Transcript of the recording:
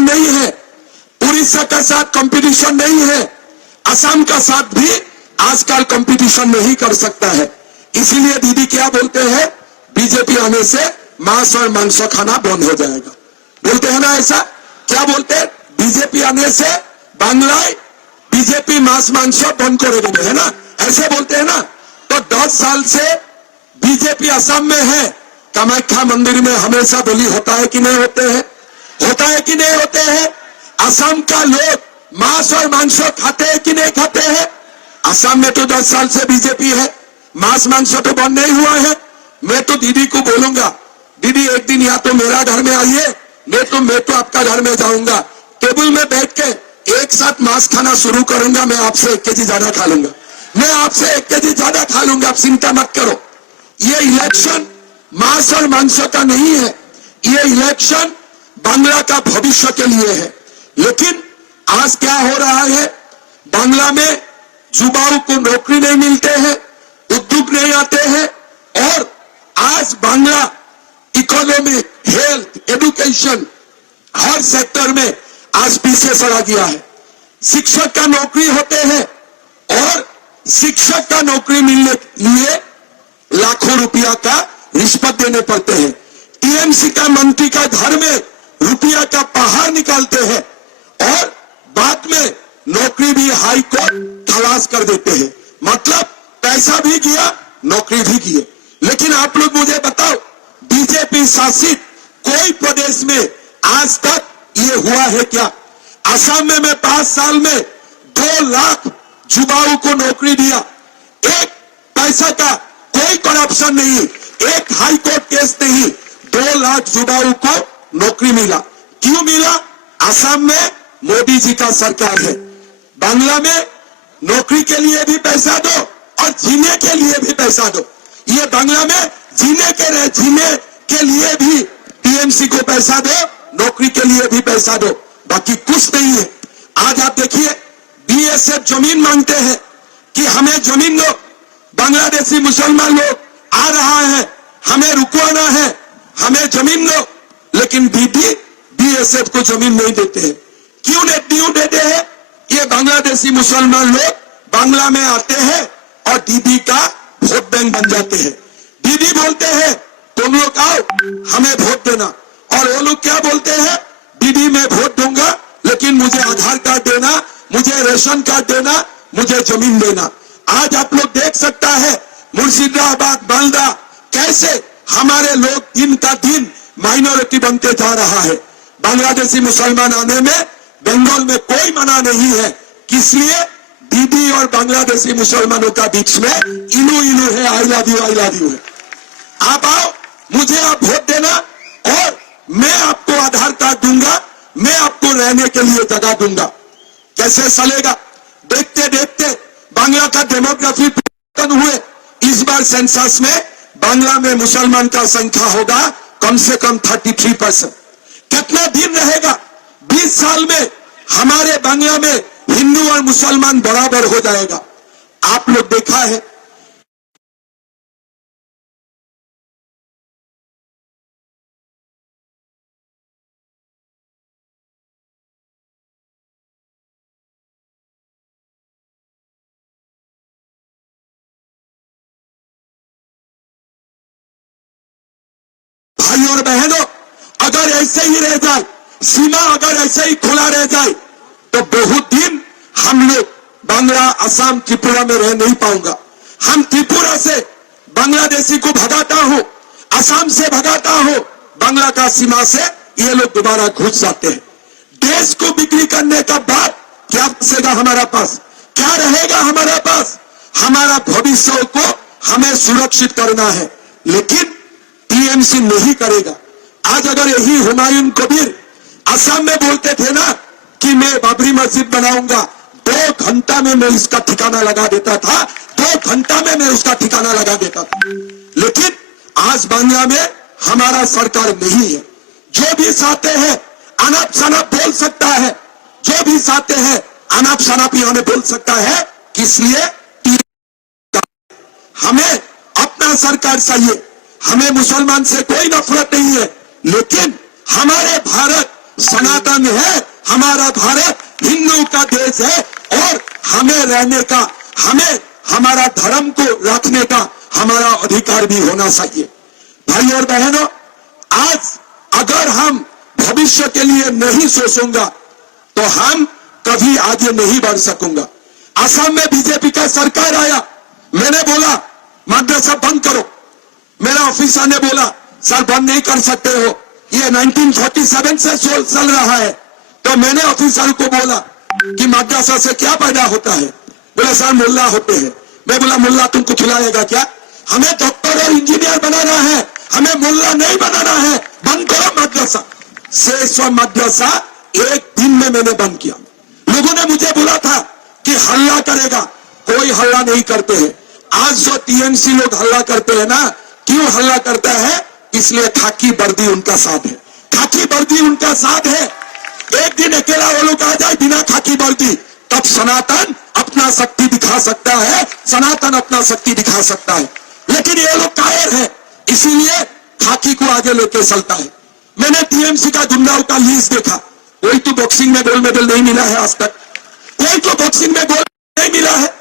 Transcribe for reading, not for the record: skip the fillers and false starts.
Competition नहीं है, उड़ीसा का साथ कंपटीशन नहीं है, असम का साथ भी आजकल कंपटीशन नहीं कर सकता है। इसीलिए दीदी क्या बोलते हैं, बीजेपी आने से मांस और मांस खाना बंद हो जाएगा। बोलते हैं ना ऐसा, क्या बोलते हैं, बीजेपी आने से बांग्लाय बीजेपी मांस मांस बंद कर देंगे, है ना, ऐसे बोलते हैं ना। तो 10 साल से बीजेपी असम में है, कामाख्या मंदिर में हमेशा बलि होता है कि नहीं होते हैं, होता है कि नहीं होते हैं। असम का लोग मांस और मांस खाते हैं कि नहीं खाते हैं। असम में तो 10 साल से बीजेपी है, मांस मांस तो बंद नहीं हुआ है। मैं तो दीदी को बोलूंगा, दीदी एक दिन या तो मेरा घर में आइए, नहीं तो मैं तो आपका घर में जाऊंगा, टेबल में बैठ के एक साथ मांस खाना शुरू करूंगा। मैं आपसे 1 केजी ज्यादा खा लूंगा, मैं आपसे 1 केजी ज्यादा खा लूंगा, आप चिंता मत करो। ये इलेक्शन मांस और मांस का नहीं है, ये इलेक्शन बांग्ला का भविष्य के लिए है। लेकिन आज क्या हो रहा है, बांग्ला में युवाओं को नौकरी नहीं मिलते हैं, उद्योग नहीं आते हैं, और आज बांग्ला इकोनॉमी, हेल्थ, एजुकेशन हर सेक्टर में आज पीछे चला गया है। शिक्षक का नौकरी होते हैं और शिक्षक का नौकरी मिलने के लिए लाखों रुपया का रिश्वत देने पड़ते हैं। टीएमसी का मंत्री का घर में रुपया का पहाड़ निकालते हैं और बाद में नौकरी भी हाई कोर्ट खलास कर देते हैं। मतलब पैसा भी गया, नौकरी भी गई। लेकिन आप लोग मुझे बताओ, बीजेपी शासित कोई प्रदेश में आज तक ये हुआ है क्या? असम में मैं 5 साल में 2 लाख युवाओं को नौकरी दिया, एक पैसा का कोई करप्शन नहीं, एक हाई कोर्ट केस नहीं, 2 लाख युवाओं को नौकरी मिला। क्यों मिला? असम में मोदी जी का सरकार है। बांग्ला में नौकरी के लिए भी पैसा दो और जीने के लिए भी पैसा दो। ये बांग्ला में जीने के लिए भी टीएमसी को पैसा दो, नौकरी के लिए भी पैसा दो, बाकी कुछ नहीं है। आज आप देखिए, बीएसएफ जमीन मांगते हैं कि हमें जमीन दो, बांग्लादेशी मुसलमान लोग आ रहा है, हमें रुकवाना है, हमें जमीन दो, लेकिन बीएसएफ को जमीन नहीं देते हैं। क्यों देते हैं? ये बांग्लादेशी मुसलमान लोग बांग्ला में आते हैं और दीदी का वोट बैंक बन जाते हैं। दीदी बोलते हैं तुम लोग आओ हमें वोट देना, और वो लोग क्या बोलते हैं, दीदी मैं वोट दूंगा लेकिन मुझे आधार कार्ड देना, मुझे रेशन कार्ड देना, मुझे जमीन देना। आज आप लोग देख सकता है मुर्शिदाबाद, मालदा, कैसे हमारे लोग दिन का दिन माइनॉरिटी बनते जा रहा है। बांग्लादेशी मुसलमान आने में बंगाल में कोई मना नहीं है, इसलिए दीदी और बांग्लादेशी मुसलमानों का बीच में इलू है, आई लव यू है। आप आओ, मुझे आप वोट देना और मैं आपको आधार कार्ड दूंगा, मैं आपको रहने के लिए जगह दूंगा। कैसे चलेगा? देखते देखते बांग्ला का डेमोग्राफी परिवर्तन हुए। इस बार सेंसस में बांग्ला में मुसलमान का संख्या होगा कम से कम 33%। कितना दिन रहेगा? 20 साल में हमारे बांग्ला में हिंदू और मुसलमान बराबर हो जाएगा। आप लोग देखा है, भाई और बहनों, अगर ऐसे ही रह जाए, सीमा अगर ऐसे ही खुला रह जाए, तो बहुत दिन हम लोग बांग्ला, असम, त्रिपुरा में रह नहीं पाऊंगा। हम त्रिपुरा से बांग्लादेशी को भगाता हूं, असम से भगाता हूं, बांग्ला का सीमा से ये लोग दोबारा घुस जाते हैं। देश को बिक्री करने का बाद क्या बचेगा हमारा पास? क्या रहेगा हमारा पास? हमारा भविष्य को हमें सुरक्षित करना है, लेकिन टीएमसी नहीं करेगा। आज अगर यही हुमायूं कबीर असम में बोलते थे ना कि मैं बाबरी मस्जिद बनाऊंगा, 2 घंटा में मैं इसका ठिकाना लगा देता था, 2 घंटा में मैं उसका ठिकाना लगा देता था। लेकिन आज बांग्ला में हमारा सरकार नहीं है। जो भी चाहते हैं अनाप शनाप बोल सकता है, जो भी चाहते हैं अनाप शनाप यहां में बोल सकता है। इसलिए हमें अपना सरकार चाहिए, हमें मुसलमान से कोई नफरत नहीं है, लेकिन हमारे भारत सनातन है, हमारा भारत हिंदू का देश है और हमें रहने का, हमें हमारा धर्म को रखने का हमारा अधिकार भी होना चाहिए। भाई और बहनों, आज अगर हम भविष्य के लिए नहीं सोचूंगा तो हम कभी आगे नहीं बढ़ सकूंगा। असम में बीजेपी का सरकार आया, मैंने बोला मदरसा बंद करो, मेरा ऑफिसर ने बोला सर बंद नहीं कर सकते हो, ये 1947 से चल रहा है। तो मैंने ऑफिसर को बोला कि मदरसा से क्या पैदा होता है? बोला सर मुल्ला होते हैं। मैं बोला मुल्ला तुमको खिलाएगा क्या? हमें डॉक्टर और इंजीनियर बनाना है, हमें मुल्ला नहीं बनाना है, बंद करो मदरसा। 600 मदरसा एक दिन में मैंने बंद किया। लोगों ने मुझे बोला था कि हल्ला करेगा, कोई हल्ला नहीं करते हैं। आज जो टीएमसी लोग हल्ला करते हैं ना, क्यों हल्ला करता है? इसलिए खाकी वर्दी उनका साथ है, खाकी वर्दी उनका साथ है। एक दिन अकेला वो लोग आ जाए बिना खाकी वर्दी, तब सनातन अपना शक्ति दिखा सकता है, सनातन अपना शक्ति दिखा सकता है। लेकिन ये लोग कायर है, इसीलिए खाकी को आगे लेके चलता है। मैंने टीएमसी का गुंडाओं का लिस्ट देखा, कोई तो बॉक्सिंग में गोल्ड मेडल नहीं मिला है आज तक, कोई तो बॉक्सिंग में गोल्ड नहीं मिला है।